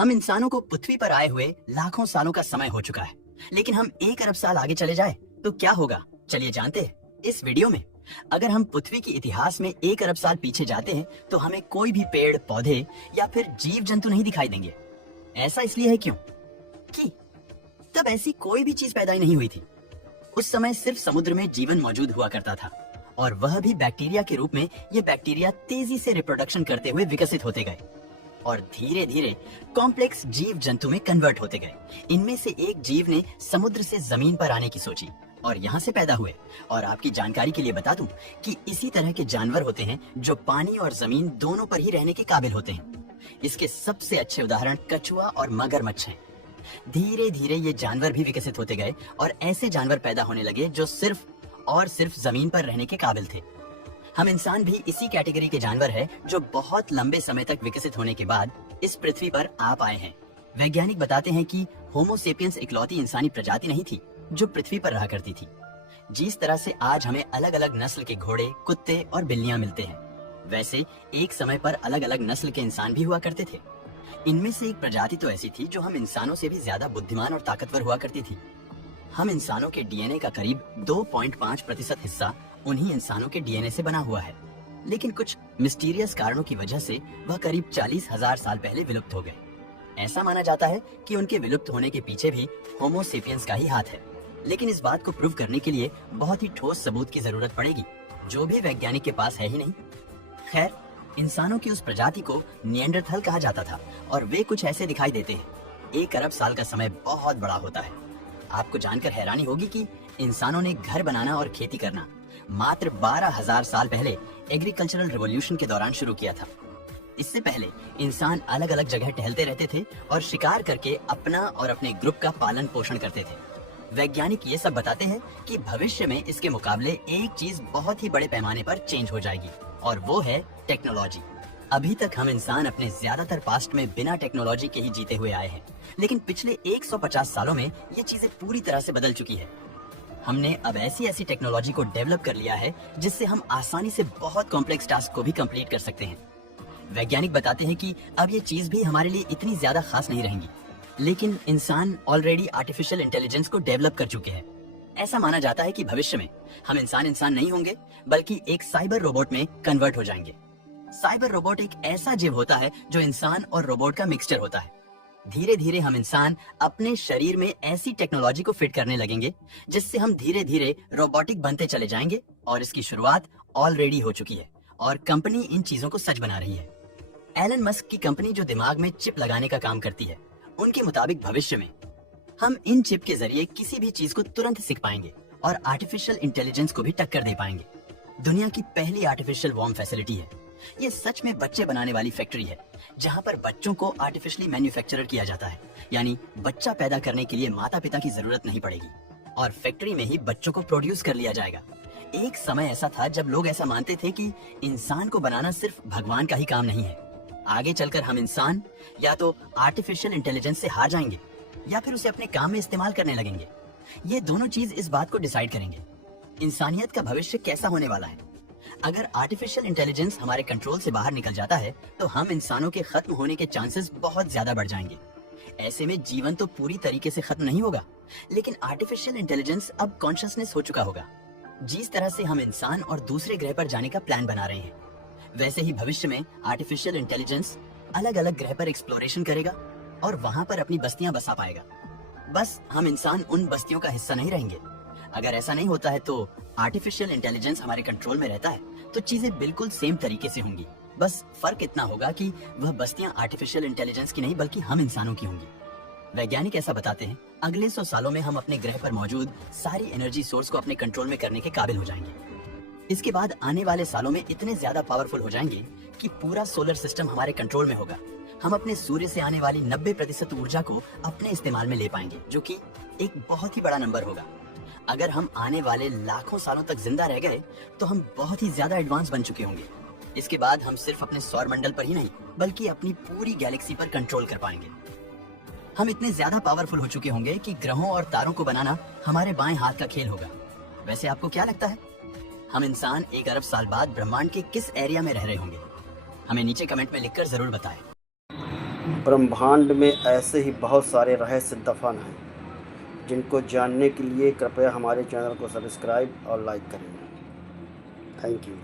हम इंसानों को पृथ्वी पर आए हुए लाखों सालों का समय हो चुका है, लेकिन हम 1 अरब साल आगे चले जाए तो क्या होगा, चलिए जानते हैं इस वीडियो में। अगर हम पृथ्वी के इतिहास में 1 अरब साल पीछे जाते हैं तो हमें कोई भी पेड़ पौधे या फिर जीव जंतु नहीं दिखाई देंगे। ऐसा इसलिए है क्यों कि तब ऐसी कोई भी चीज पैदा ही नहीं हुई थी। उस समय सिर्फ समुद्र में जीवन मौजूद हुआ करता था और वह भी बैक्टीरिया के रूप में। ये बैक्टीरिया तेजी से रिप्रोडक्शन करते हुए विकसित होते गए और धीरे धीरे कॉम्प्लेक्स जीव जंतु में कन्वर्ट होते गए। इनमें से एक जीव ने समुद्र से जमीन पर आने की सोची और यहाँ से पैदा हुए। और आपकी जानकारी के लिए बता दूं कि इसी तरह के जानवर होते हैं जो पानी और जमीन दोनों पर ही रहने के काबिल होते हैं। इसके सबसे अच्छे उदाहरण कछुआ और मगरमच्छ हैं। धीरे धीरे ये जानवर भी विकसित होते गए और ऐसे जानवर पैदा होने लगे जो सिर्फ और सिर्फ जमीन पर रहने के काबिल थे। हम इंसान भी इसी कैटेगरी के जानवर है जो बहुत लंबे समय तक विकसित होने के बाद इस पृथ्वी पर आ पाए हैं। वैज्ञानिक बताते हैं कि होमो सेपियंस इकलौती इंसानी प्रजाति नहीं थी जो पृथ्वी पर रहा करती थी। जिस तरह से आज हमें अलग अलग नस्ल के घोड़े, कुत्ते और बिल्लियां मिलते हैं, वैसे एक समय पर अलग अलग नस्ल के इंसान भी हुआ करते थे। इनमें से एक प्रजाति तो ऐसी थी जो हम इंसानों से भी ज्यादा बुद्धिमान और ताकतवर हुआ करती थी। हम इंसानों के डीएनए का करीब 2.5% हिस्सा उन्हीं इंसानों के डीएनए से बना हुआ है, लेकिन कुछ मिस्टीरियस कारणों की वजह से वह करीब 40,000 साल पहले विलुप्त हो गए। ऐसा माना जाता है कि उनके विलुप्त होने के पीछे भी होमो सेपियंस का ही हाथ है, लेकिन इस बात को प्रूव करने के लिए बहुत ही ठोस सबूत की जरूरत पड़ेगी, जो भी वैज्ञानिक के पास है ही नहीं। खैर, इंसानों की उस प्रजाति को निएंडरथल कहा जाता था और वे कुछ ऐसे दिखाई देते हैं। 1 अरब साल का समय बहुत बड़ा होता है। आपको जानकर हैरानी होगी कि इंसानों ने घर बनाना और खेती करना मात्र 12,000 साल पहले एग्रीकल्चरल रिवॉल्यूशन के दौरान शुरू किया था। इससे पहले इंसान अलग अलग जगह टहलते रहते थे और शिकार करके अपना और अपने ग्रुप का पालन पोषण करते थे। वैज्ञानिक ये सब बताते हैं कि भविष्य में इसके मुकाबले एक चीज बहुत ही बड़े पैमाने पर चेंज हो जाएगी और वो है टेक्नोलॉजी। अभी तक हम इंसान अपने ज्यादातर पास्ट में बिना टेक्नोलॉजी के ही जीते हुए आए हैं, लेकिन पिछले 150 सालों में ये चीजें पूरी तरह से बदल चुकी है। हमने अब ऐसी टेक्नोलॉजी को डेवलप कर लिया है जिससे हम आसानी से बहुत कॉम्प्लेक्स टास्क को भी कंप्लीट कर सकते हैं। वैज्ञानिक बताते हैं कि अब ये चीज भी हमारे लिए इतनी ज्यादा खास नहीं रहेंगी, लेकिन इंसान ऑलरेडी आर्टिफिशियल इंटेलिजेंस को डेवलप कर चुके हैं। ऐसा माना जाता है कि भविष्य में हम इंसान नहीं होंगे बल्कि एक साइबर रोबोट में कन्वर्ट हो जाएंगे। साइबर रोबोट एक ऐसा जीव होता है जो इंसान और रोबोट का मिक्सचर होता है। धीरे धीरे हम इंसान अपने शरीर में ऐसी टेक्नोलॉजी को फिट करने लगेंगे जिससे हम धीरे धीरे रोबोटिक बनते चले जाएंगे और इसकी शुरुआत ऑलरेडी हो चुकी है और कंपनी इन चीजों को सच बना रही है। एलन मस्क की कंपनी जो दिमाग में चिप लगाने का काम करती है, उनके मुताबिक भविष्य में हम इन चिप के जरिए किसी भी चीज को तुरंत सीख पाएंगे और आर्टिफिशियल इंटेलिजेंस को भी टक्कर दे पाएंगे। दुनिया की पहली आर्टिफिशियल वॉर्म फैसिलिटी है। ये सच में बच्चे बनाने वाली फैक्ट्री है जहाँ पर बच्चों को आर्टिफिशियली मैन्युफैक्चर किया जाता है, यानी बच्चा पैदा करने के लिए माता पिता की जरूरत नहीं पड़ेगी और फैक्ट्री में ही बच्चों को प्रोड्यूस कर लिया जाएगा। एक समय ऐसा था जब लोग ऐसा मानते थे कि इंसान को बनाना सिर्फ भगवान का ही काम नहीं है। आगे चलकर हम इंसान या तो आर्टिफिशियल इंटेलिजेंस से हार जाएंगे या फिर उसे अपने काम में इस्तेमाल करने लगेंगे। ये दोनों चीज इस बात को डिसाइड करेंगे इंसानियत का भविष्य कैसा होने वाला है। अगर आर्टिफिशियल इंटेलिजेंस हमारे कंट्रोल से बाहर निकल जाता है तो हम इंसानों के खत्म होने के चांसेस बहुत ज्यादा बढ़ जाएंगे। ऐसे में जीवन तो पूरी तरीके से खत्म नहीं होगा, लेकिन आर्टिफिशियल इंटेलिजेंस अब कॉन्शियसनेस हो चुका होगा। जिस तरह से हम इंसान और दूसरे ग्रह पर जाने का प्लान बना रहे हैं, वैसे ही भविष्य में आर्टिफिशियल इंटेलिजेंस अलग अलग ग्रह पर एक्सप्लोरेशन करेगा और वहां पर अपनी बस्तियां बसा पाएगा। बस हम इंसान उन बस्तियों का हिस्सा नहीं रहेंगे। अगर ऐसा नहीं होता है तो आर्टिफिशियल इंटेलिजेंस हमारे कंट्रोल में रहता है तो चीजें बिल्कुल सेम तरीके से होंगी। बस फर्क इतना होगा कि वह बस्तियां आर्टिफिशियल इंटेलिजेंस की नहीं बल्कि हम इंसानों की होंगी। वैज्ञानिक ऐसा बताते हैं अगले 100 सालों में हम अपने ग्रह पर मौजूद सारी एनर्जी सोर्स को अपने कंट्रोल में करने के काबिल हो जाएंगे। इसके बाद आने वाले सालों में इतने ज्यादा पावरफुल हो जाएंगे कि पूरा सोलर सिस्टम हमारे कंट्रोल में होगा। हम अपने सूर्य से आने वाली 90% ऊर्जा को अपने इस्तेमाल में ले पाएंगे, जो कि एक बहुत ही बड़ा नंबर होगा। अगर हम आने वाले लाखों सालों तक जिंदा रह गए तो हम बहुत ही ज्यादा एडवांस बन चुके होंगे। इसके बाद हम सिर्फ अपने सौर मंडल पर ही नहीं बल्कि अपनी पूरी गैलेक्सी पर कंट्रोल कर पाएंगे। हम इतने ज्यादा पावरफुल हो चुके होंगे कि ग्रहों और तारों को बनाना हमारे बाएं हाथ का खेल होगा। वैसे आपको क्या लगता है, हम इंसान 1 अरब साल बाद ब्रह्मांड के किस एरिया में रह रहे होंगे? हमें नीचे कमेंट में लिखकर जरूर बताएं। ब्रह्मांड में ऐसे ही बहुत सारे रहस्य दफन हैं, जिनको जानने के लिए कृपया हमारे चैनल को सब्सक्राइब और लाइक करें। Thank you.